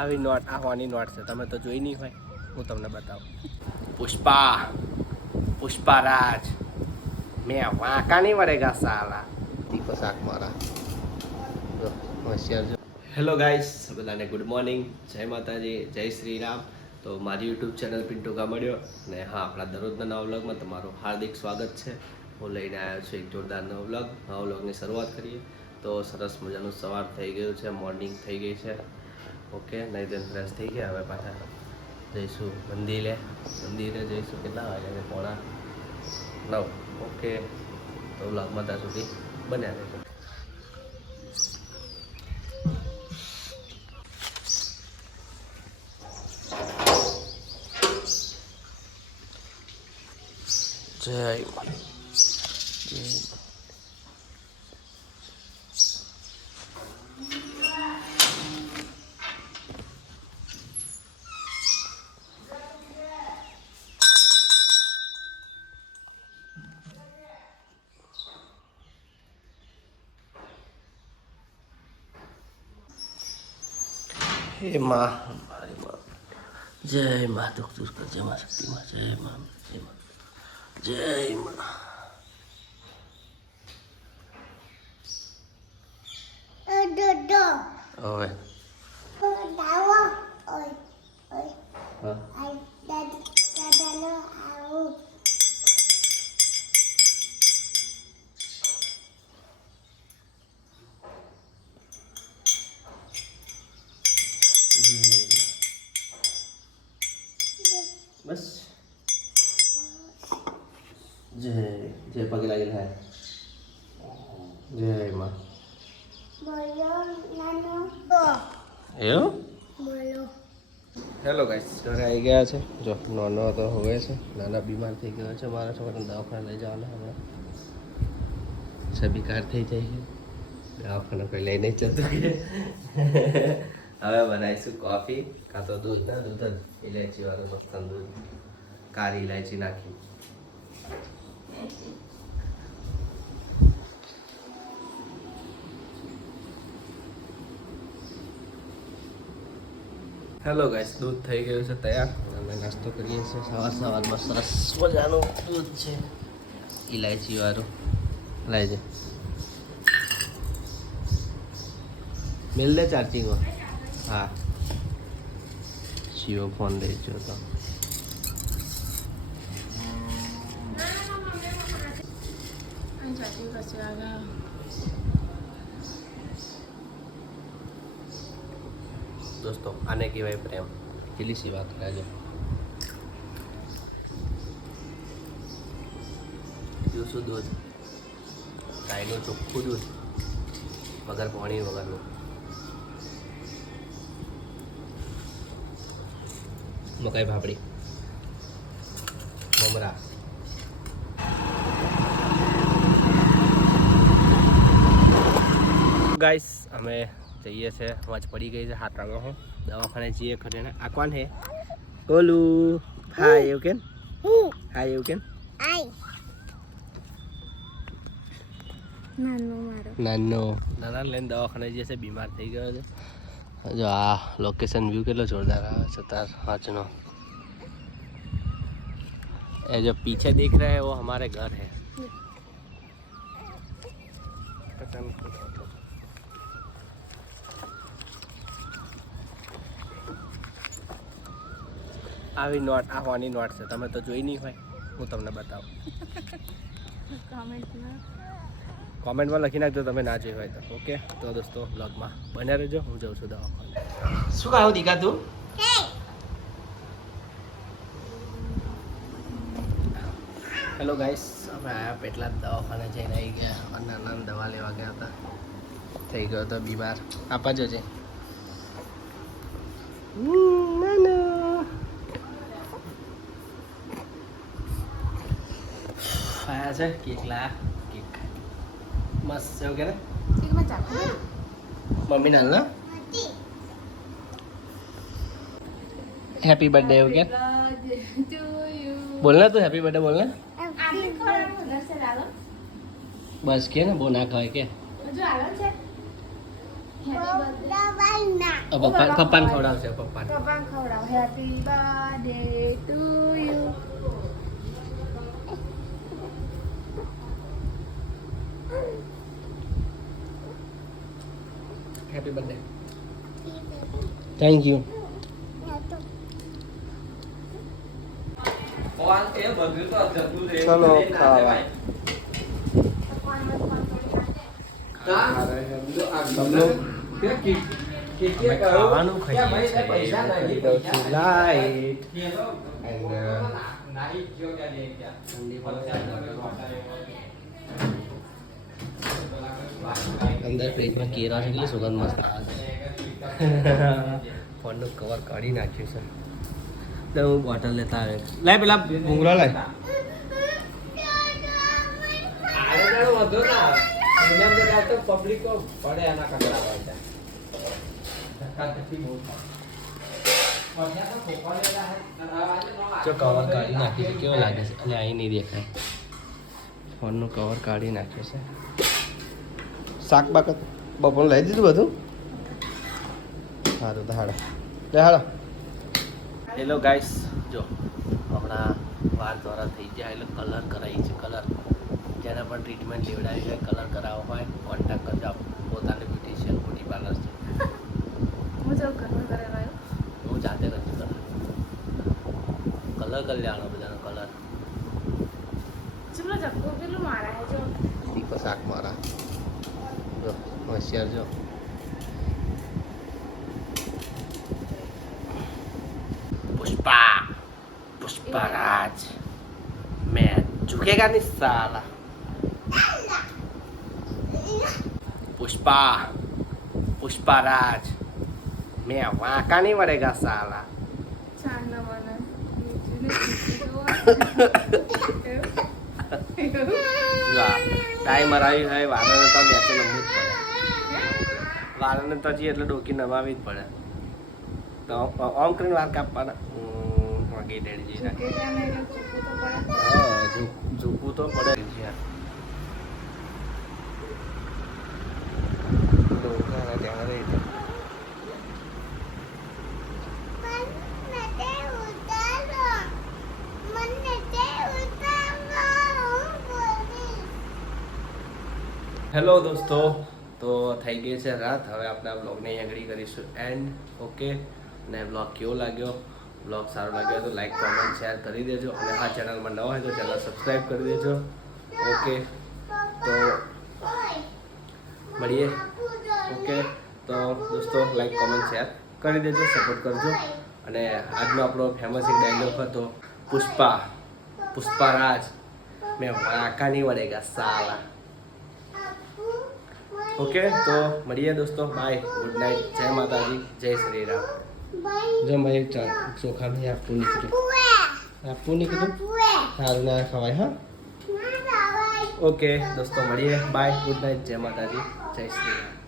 આવી નોટ આ હોની નોટ છે, તમે તો જોઈ નહીં હોય, હું તમને બતાવું. પુષ્પારાજ મેં વાંકા નહીં વળેગા સાલા તીખો શાક મારા હોશિયાર. હેલો ગાઈસ, બધાને ગુડ મોર્નિંગ, જય માતાજી, જય શ્રી રામ. તો મારી યુટ્યુબ ચેનલ પિન્ટુ ગામડિયો અને હા, આપણા દરરોજના નવા વ્લોગમાં તમારું હાર્દિક સ્વાગત છે. હું લઈને આવ્યો છું એક જોરદાર નવો વ્લોગ. નવા વ્લોગની શરૂઆત કરીએ. તો સરસ મજાનું સવાર થઈ ગયું છે, મોર્નિંગ થઈ ગઈ છે. ઓકે, નહીં તો ફ્રેશ થઈ ગયા. હવે પાછા જઈશું મંદિરે જઈશું. કેટલા વાગ્યા? 8:45. ઓકે, તો વ્લોગમાં ત્યાં સુધી બન્યા રહેજો. જય હે માં, મારી માં, જય માં, દુઃખ દૂર કર, જય માં શક્તિ માં, જય માં, જય માં, જય માં. હવે બસ જય જય પગે લાગેલા હે. જય માં. એવું? હેલો ગાઈસ, ઘરે આવી ગયા છે. જો નાનો તો હવે છે, નાના બીમાર થઈ ગયો છે. મારા છોકરાને દવાખાને લઈ જવાના હમણાં. સબી કાર થઈ જાય છે, દવાખાને કોઈ લઈ નહીં જતું. હવે બનાવીશું કોફી, કાં તો દૂધ જ ઇલાયચી વાળું મસ્ત દૂધ, કાળી ઇલાયચી નાખી. હેલો ગાઈસ, દૂધ થઈ ગયું છે તૈયાર. અમે નાસ્તો કરીએ છીએ સવારમાં. સરસ મજાનું દૂધ છે, ઇલાયચી વાળું. લાવી જાય મિલ દે ચાર્જિંગમાં. હા, જીઓ ફોન લઈ ગયો તો. દોસ્તો, આને કહેવાય પ્રેમ. કેટલી સી વાત કરે. પીવશું દૂધ, ગાયનું ચોખ્ખું દૂધ, વગર પાણી વગરનું. મકાઈ ભાપડી, મમરા. ગાઈસ, અમે જઈએ છે, વાંચ પડી ગઈ છે. 7 વાગ્યા હું દવાખાને જઈએ ખરે ને. આ કોણ હે? ઓલું હા એવું કેમ? હા એવું કેમ? નાના લઈને દવાખાને જઈએ છે, બીમાર થઈ ગયો છે. જો આ લોકેશન વ્યૂ કેટલો જોરદાર આવે છે તાર આજનો. ये जो पीछे दिख रहा है वो हमारे घर है. આવી નોટ આ હોની નોટ છે, તમે તો જોઈ નહીં હોય, હું તમને બતાવું. કોમેન્ટમાં લખી નાખજો તમે ના જોઈ હોય તો. ઓકે, તો દોસ્તો બ્લોગમાં બન્યા રહેજો. હું જાઉં છું દવાખાને. શું ખાવું દીકા તું? હેલો ગાઈસ, અમે આયા પેટલા દવાખાને જઈને આવી ગયા. નાના દવા લેવા ગયા હતા, થઈ ગયો હતો બીમાર. આપા જોજે. આયા છે કેકલા કેક મસ્ત છે કે ને? મમ્મી નાલ ના હેપી બર્થડે એવું કે? બોલના તું હેપી બર્થડે બોલના. બસ કે ને બહુ ના ખવાય કે. પપ્પાને ખવડાવશે પપ્પાને. પપ્પાને ખવડાવ. Happy birthday to you. Happy birthday. Thank you. ચલો ખાવા. ખાવાનું ખાઈએ છીએ. લાઈટ અંદર ફ્રીજમાં કેરા છે એટલે સુગંધ મસ્ત આવે. ફોનનું કવર કાઢી નાખ્યું છે. તો હું બોટલ લેતા આવે. લાય પેલા ભૂંગળા લાય. જો કવર કાઢી નાખ્યું છે કેવો લાગે છે અને અહીં નહીં દેખાય. ફોનનું કવર કાઢી નાખ્યું છે. શાક બાક બપોર લઈ દીધું બધું. સારું તો હાડો લે હાડો. હેલો ગાઈસ, જો હમણાં વાર દ્વારા થઈ ગયા એટલે કલર કરાવી છે. કલર જેને પણ ટ્રીટમેન્ટ લેવડાવી હોય, કલર કરાવવો હોય કોન્ટેક્ટ કરજો. પોતાની બ્યુટિશિયન બ્યુટી પાર્લર છે. હું જો ઘરમાં કરાવ્યો. હું જાતે નથી કલર કરી લેવાનો બધાનો કલર. ચલો જપકો પેલું મારા હે જો તીખો શાક મારા જો હોશિયાર જો. पुष्पाराज मैं झुकेगा नहीं साला. पुष्पाराज मैं वाका नहीं पड़ेगा साला. ચાંદના મને ટાઈમર આવી હોય વાળાને તો બેચો નમવું જ પડે. વાળાને તો હજી એટલે ડોકી નમાવી જ પડે. તો આમ કરીને વાર કાપવાના. વાગી ડેડી ઝૂકવું તો પડે. હેલો દોસ્તો, તો થઈ ગઈ છે રાત. હવે આપણે આ બ્લોગને અહીં આગળ કરીશું એન્ડ. ઓકે, અને બ્લોગ કેવો લાગ્યો? બ્લોગ સારો લાગ્યો તો લાઈક કોમેન્ટ શેર કરી દેજો. અને આ ચેનલમાં નવા હોય તો ચેનલ સબસ્ક્રાઈબ કરી દેજો. ઓકે, તો મળીએ. ઓકે, તો દોસ્તો લાઈક કોમેન્ટ શેર કરી દેજો, સપોર્ટ કરજો. અને આજનો આપણો ફેમસ એક ડાયલોગ હતો પુષ્પારાજ મેં વાંકા નહીં વળેગા સાલા. ઓકે, તો મળીએ દોસ્તો. બાય, ગુડ નાઇટ, જય માતાજી, જય શ્રી રામ. જો ભાઈ ચોખા નહીં આપવું નીકળ્યું. સારું ના ખવાય. હા, ઓકે દોસ્તો મળીએ. બાય, ગુડ નાઇટ, જય માતાજી, જય શ્રી રામ.